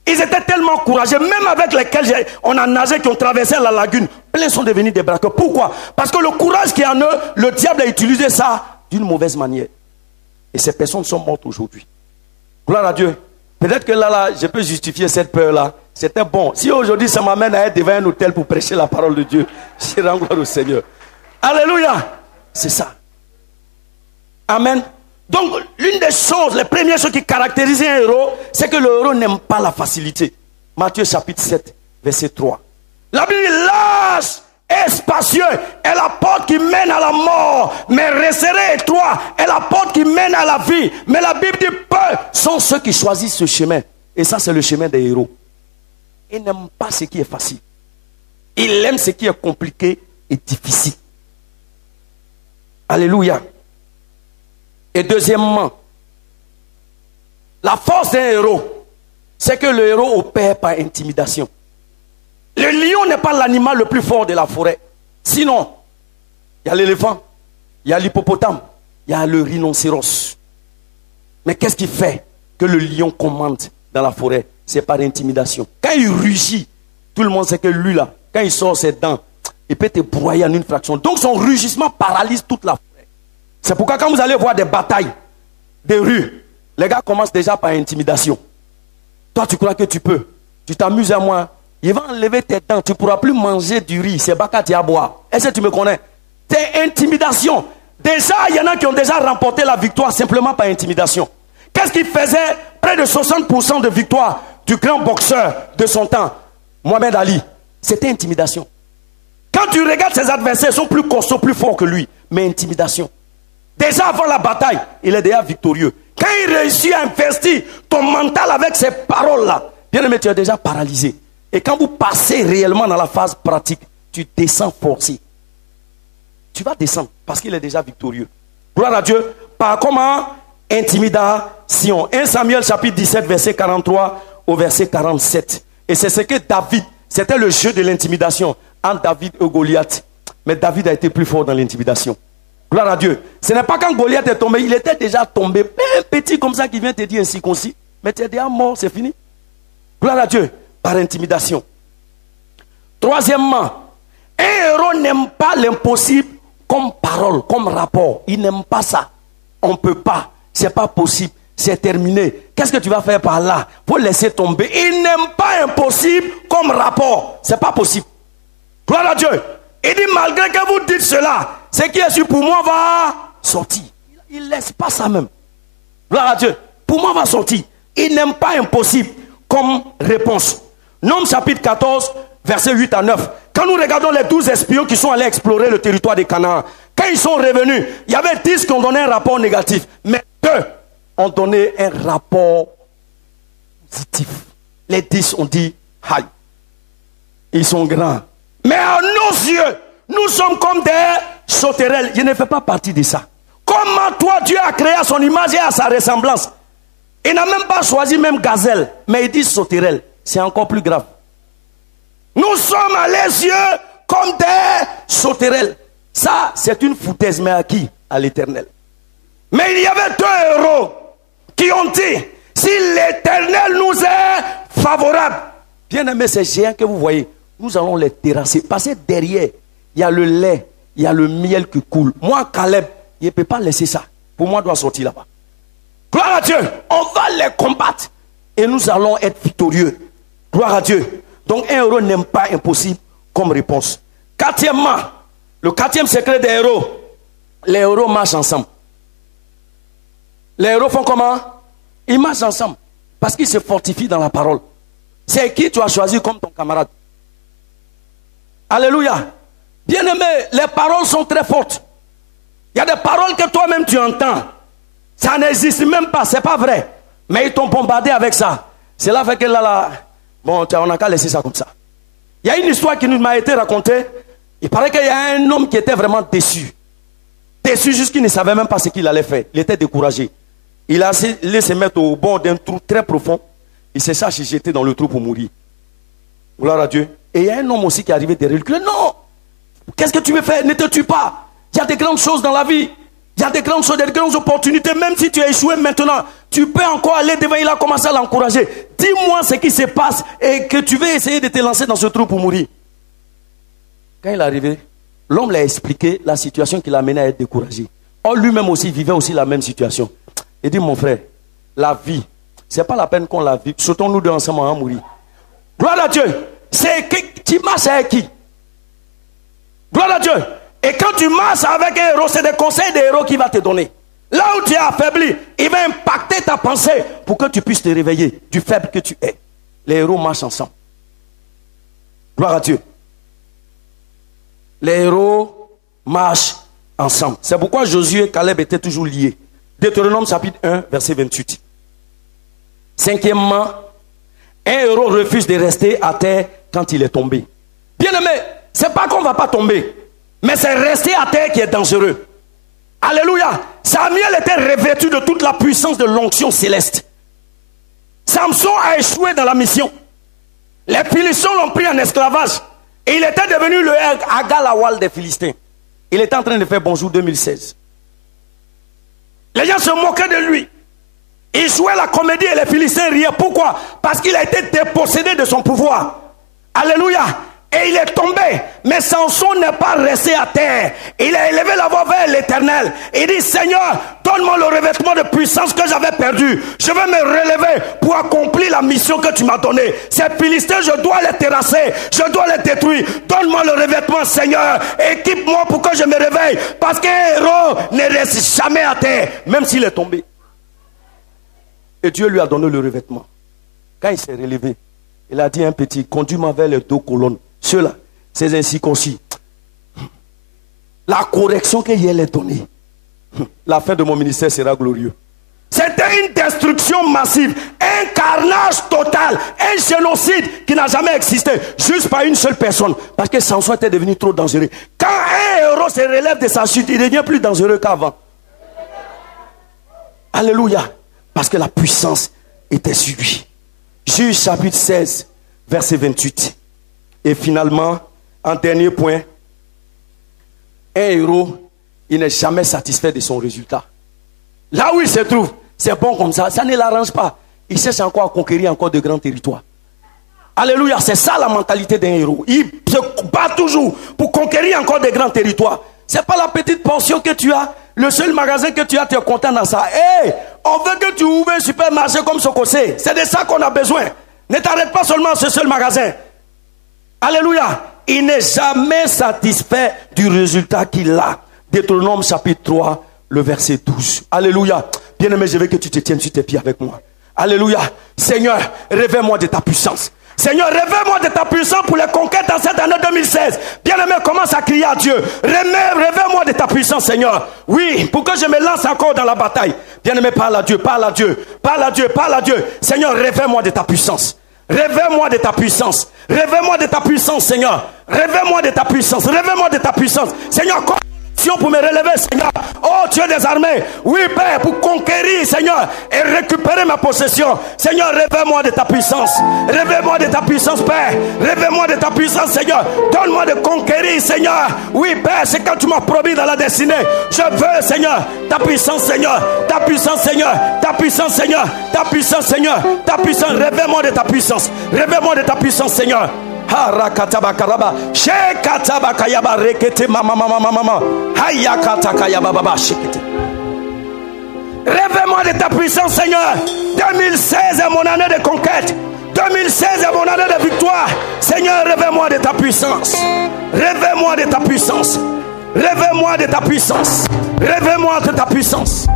Ils étaient tellement courageux, même avec lesquels on a nagé, qui ont traversé la lagune. Plein sont devenus des braqueurs. Pourquoi? Parce que le courage qui est en eux, le diable a utilisé ça d'une mauvaise manière. Et ces personnes sont mortes aujourd'hui. Gloire à Dieu. Peut-être que là, je peux justifier cette peur-là. C'était bon. Si aujourd'hui, ça m'amène à être devant un hôtel pour prêcher la parole de Dieu, je rends gloire au Seigneur. Alléluia. C'est ça. Amen. Donc, l'une des choses, les premières choses qui caractérisent un héros, c'est que le héros n'aime pas la facilité. Matthieu chapitre 7, verset 3. La Bible dit, large et spacieux est la porte qui mène à la mort, mais resserrée et étroite est la porte qui mène à la vie. Mais la Bible dit, peu sont ceux qui choisissent ce chemin. Et ça, c'est le chemin des héros. Ils n'aiment pas ce qui est facile. Ils aiment ce qui est compliqué et difficile. Alléluia. Et deuxièmement, la force d'un héros, c'est que le héros opère par intimidation. Le lion n'est pas l'animal le plus fort de la forêt. Sinon, il y a l'éléphant, il y a l'hippopotame, il y a le rhinocéros. Mais qu'est-ce qui fait que le lion commande dans la forêt? C'est par intimidation. Quand il rugit, tout le monde sait que lui là, quand il sort ses dents, il peut te broyer en une fraction. Donc son rugissement paralyse toute la forêt. C'est pourquoi quand vous allez voir des batailles, des rues, les gars commencent déjà par intimidation. Toi tu crois que tu peux, tu t'amuses à moi, il va enlever tes dents, tu ne pourras plus manger du riz, c'est bacati à boire. Est-ce que tu me connais? C'est intimidation. Déjà, il y en a qui ont déjà remporté la victoire simplement par intimidation. Qu'est-ce qui faisait près de 60% de victoire du grand boxeur de son temps, Mohamed Ali? C'était intimidation. Quand tu regardes ses adversaires, ils sont plus costauds, plus forts que lui, mais intimidation. Déjà avant la bataille, il est déjà victorieux. Quand il réussit à investir ton mental avec ces paroles-là, bien aimé, tu es déjà paralysé. Et quand vous passez réellement dans la phase pratique, tu descends forcé. Tu vas descendre parce qu'il est déjà victorieux. Gloire à Dieu. Par comment? Intimidation. 1 Samuel chapitre 17, verset 43 au verset 47. Et c'est ce que David, c'était le jeu de l'intimidation entre David et Goliath. Mais David a été plus fort dans l'intimidation. Gloire à Dieu. Ce n'est pas quand Goliath est tombé, il était déjà tombé. Un petit comme ça qui vient te dire incirconcis. Mais tu es déjà mort, c'est fini. Gloire à Dieu. Par intimidation. Troisièmement, un héros n'aime pas l'impossible comme parole, comme rapport. Il n'aime pas ça. On ne peut pas. C'est pas possible. C'est terminé. Qu'est-ce que tu vas faire par là? Faut laisser tomber. Il n'aime pas impossible comme rapport. C'est pas possible. Gloire à Dieu. Il dit malgré que vous dites cela, ce qui est sûr pour moi va sortir. Il ne laisse pas ça même. Gloire à Dieu. Pour moi va sortir. Il n'aime pas impossible comme réponse. Nombres chapitre 14, versets 8 à 9. Quand nous regardons les 12 espions qui sont allés explorer le territoire de Canaan, quand ils sont revenus, il y avait 10 qui ont donné un rapport négatif. Mais 2 ont donné un rapport positif. Les 10 ont dit, aïe, ils sont grands. Mais à nos yeux, nous sommes comme des sauterelles. Je ne fais pas partie de ça. Comment toi, Dieu a créé à son image et à sa ressemblance? Il n'a même pas choisi même gazelle, mais il dit sauterelle. C'est encore plus grave. Nous sommes à les yeux comme des sauterelles. Ça, c'est une foutaise, mais à qui? À l'Éternel. Mais il y avait 2 héros qui ont dit, si l'Éternel nous est favorable, bien aimé, ces géants que vous voyez, nous allons les terrasser. Parce que derrière, il y a le lait, il y a le miel qui coule. Moi, Caleb, il ne peut pas laisser ça. Pour moi, il doit sortir là-bas. Gloire à Dieu. On va les combattre. Et nous allons être victorieux. Gloire à Dieu. Donc, un héros n'aime pas impossible comme réponse. Quatrièmement, le 4e secret des héros. Les héros marchent ensemble. Les héros font comment? Ils marchent ensemble. Parce qu'ils se fortifient dans la parole. C'est qui tu as choisi comme ton camarade? Alléluia. Bien-aimé, les paroles sont très fortes. Il y a des paroles que toi-même tu entends. Ça n'existe même pas, c'est pas vrai. Mais ils t'ont bombardé avec ça. Cela fait que là, bon, on n'a qu'à laisser ça comme ça. Il y a une histoire qui nous m'a été racontée. Il paraît qu'il y a un homme qui était vraiment déçu. Déçu jusqu'il ne savait même pas ce qu'il allait faire. Il était découragé. Il a laissé se mettre au bord d'un trou très profond. Il s'est cherché jeter dans le trou pour mourir. Gloire à Dieu. Et il y a un homme aussi qui est arrivé derrière lui. Il dit, non, qu'est-ce que tu veux faire? Ne te tue pas. Il y a des grandes choses dans la vie. Il y a des grandes choses, des grandes opportunités. Même si tu as échoué maintenant, tu peux encore aller devant. Il a commencé à l'encourager. Dis-moi ce qui se passe et que tu veux essayer de te lancer dans ce trou pour mourir. Quand il est arrivé, l'homme l'a expliqué la situation qui l'a amené à être découragé. Or, lui-même aussi vivait aussi la même situation. Il dit, mon frère, la vie, ce n'est pas la peine qu'on la vive. Sautons-nous deux ensemble à mourir. Gloire à Dieu. C'est que tu marches avec qui? Gloire à Dieu. Et quand tu marches avec un héros, c'est des conseils des héros qu'il va te donner. Là où tu es affaibli, il va impacter ta pensée pour que tu puisses te réveiller du faible que tu es. Les héros marchent ensemble. Gloire à Dieu. Les héros marchent ensemble. C'est pourquoi Josué et Caleb étaient toujours liés. Deutéronome chapitre 1, verset 28. 5e, un héros refuse de rester à terre quand il est tombé. Bien aimé, c'est pas qu'on ne va pas tomber, mais c'est rester à terre qui est dangereux. Alléluia. Samuel était revêtu de toute la puissance de l'onction céleste. Samson a échoué dans la mission. Les Philistins l'ont pris en esclavage. Et il était devenu le Agalawal des Philistins. Il était en train de faire Bonjour 2016. Les gens se moquaient de lui. Il jouait la comédie et les Philistins riaient. Pourquoi? Parce qu'il a été dépossédé de son pouvoir. Alléluia. Et il est tombé. Mais Samson n'est pas resté à terre. Il a élevé la voix vers l'Éternel. Il dit, Seigneur, donne-moi le revêtement de puissance que j'avais perdu. Je vais me relever pour accomplir la mission que tu m'as donnée. Ces Philistins, je dois les terrasser. Je dois les détruire. Donne-moi le revêtement, Seigneur. Équipe-moi pour que je me réveille. Parce qu'un héros ne reste jamais à terre, même s'il est tombé. Et Dieu lui a donné le revêtement. Quand il s'est relevé, il a dit à un petit, conduis-moi vers les 2 colonnes. Ceux-là, ces incirconcis. La correction qu'il y a donnée, la fin de mon ministère sera glorieux. C'était une destruction massive, un carnage total, un génocide qui n'a jamais existé, juste par une seule personne, parce que Samson était devenu trop dangereux. Quand un héros se relève de sa chute, il devient plus dangereux qu'avant. Alléluia. Parce que la puissance était sur lui. Juge chapitre 16, verset 28. Et finalement, en dernier point, un héros, il n'est jamais satisfait de son résultat. Là où il se trouve, c'est bon comme ça ne l'arrange pas. Il cherche encore à conquérir encore de grands territoires. Alléluia, c'est ça la mentalité d'un héros. Il se bat toujours pour conquérir encore de grands territoires. Ce n'est pas la petite pension que tu as, le seul magasin que tu as, tu es content dans ça. Hey, on veut que tu ouvres un supermarché comme Sokosé. C'est de ça qu'on a besoin. Ne t'arrête pas seulement à ce seul magasin. Alléluia. Il n'est jamais satisfait du résultat qu'il a. Deutéronome chapitre 3, le verset 12. Alléluia. Bien-aimé, je veux que tu te tiennes sur tes pieds avec moi. Alléluia. Seigneur, révèle-moi de ta puissance. Seigneur, révèle-moi de ta puissance pour les conquêtes en cette année 2016. Bien-aimé, commence à crier à Dieu. Révèle-moi de ta puissance, Seigneur. Oui, pour que je me lance encore dans la bataille. Bien-aimé, parle à Dieu, parle à Dieu, parle à Dieu, parle à Dieu. Seigneur, révèle-moi de ta puissance. Révèle-moi de ta puissance. Révèle-moi de ta puissance, Seigneur. Révèle-moi de ta puissance. Révèle-moi de ta puissance. Seigneur, pour me relever, Seigneur. Oh Dieu des armées, oui Père, pour conquérir, Seigneur, et récupérer ma possession. Seigneur, révèle-moi de ta puissance. Révèle-moi de ta puissance, Père. Révèle-moi de ta puissance, Seigneur. Donne-moi de conquérir, Seigneur. Oui Père, c'est quand tu m'as promis dans la destinée. Je veux, Seigneur, ta puissance, Seigneur. Ta puissance, Seigneur. Ta puissance, Seigneur. Ta puissance, Seigneur. Ta puissance. Révèle-moi de ta puissance. Révèle-moi de ta puissance, Seigneur. Harakatabakaraba, Shekatabakayaba rekete mama. Hayakatakayaba shekete. Révèle-moi de ta puissance, Seigneur. 2016 est mon année de conquête. 2016 est mon année de victoire. Seigneur, révèle-moi de ta puissance. Révèle-moi de ta puissance. Révèle-moi de ta puissance. Révèle-moi de ta puissance.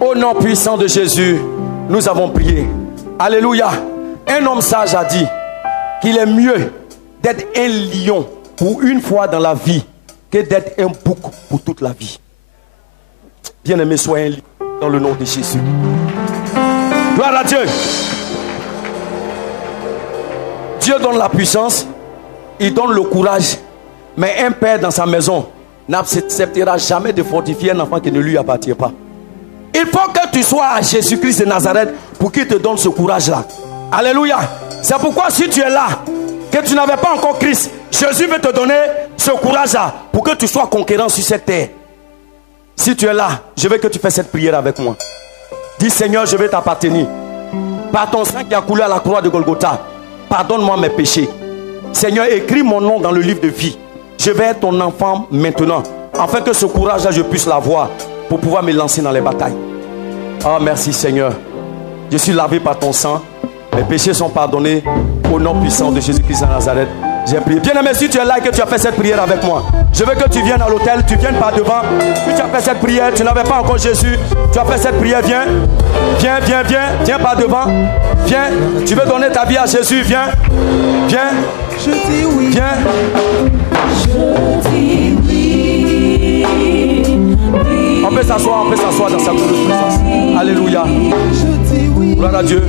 Au nom puissant de Jésus, nous avons prié. Alléluia. Un homme sage a dit qu'il est mieux d'être un lion pour une fois dans la vie que d'être un bouc pour toute la vie. Bien-aimé, sois un lion dans le nom de Jésus. Gloire à Dieu. Dieu donne la puissance, il donne le courage, mais un père dans sa maison n'acceptera jamais de fortifier un enfant qui ne lui appartient pas. Il faut que tu sois à Jésus-Christ de Nazareth pour qu'il te donne ce courage-là. Alléluia. C'est pourquoi si tu es là, que tu n'avais pas encore Christ, Jésus veut te donner ce courage-là pour que tu sois conquérant sur cette terre. Si tu es là, je veux que tu fasses cette prière avec moi. Dis Seigneur, je vais t'appartenir. Par ton sang qui a coulé à la croix de Golgotha, pardonne-moi mes péchés. Seigneur, écris mon nom dans le livre de vie. Je vais être ton enfant maintenant, afin que ce courage-là, je puisse l'avoir pour pouvoir me lancer dans les batailles. Oh, merci Seigneur. Je suis lavé par ton sang. Mes péchés sont pardonnés. Au nom puissant de Jésus-Christ de Nazareth, j'ai prié. Bien-aimé, si tu es là et que tu as fait cette prière avec moi, je veux que tu viennes à l'autel, tu viennes par devant. Si tu as fait cette prière, tu n'avais pas encore Jésus, tu as fait cette prière, viens. Viens par devant. Viens, tu veux donner ta vie à Jésus, viens. Je dis oui. Viens. Je dis oui. On peut s'asseoir dans sa présence. Alléluia. Je dis oui. Gloire à Dieu.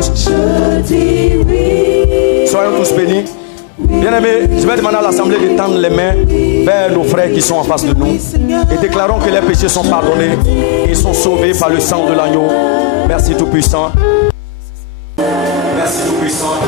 Je dis oui. Soyons tous bénis. Bien-aimés, je vais demander à l'assemblée de tendre les mains vers nos frères qui sont en face de nous et déclarons que les péchés sont pardonnés et sont sauvés par le sang de l'agneau. Merci Tout-Puissant. Merci Tout-Puissant.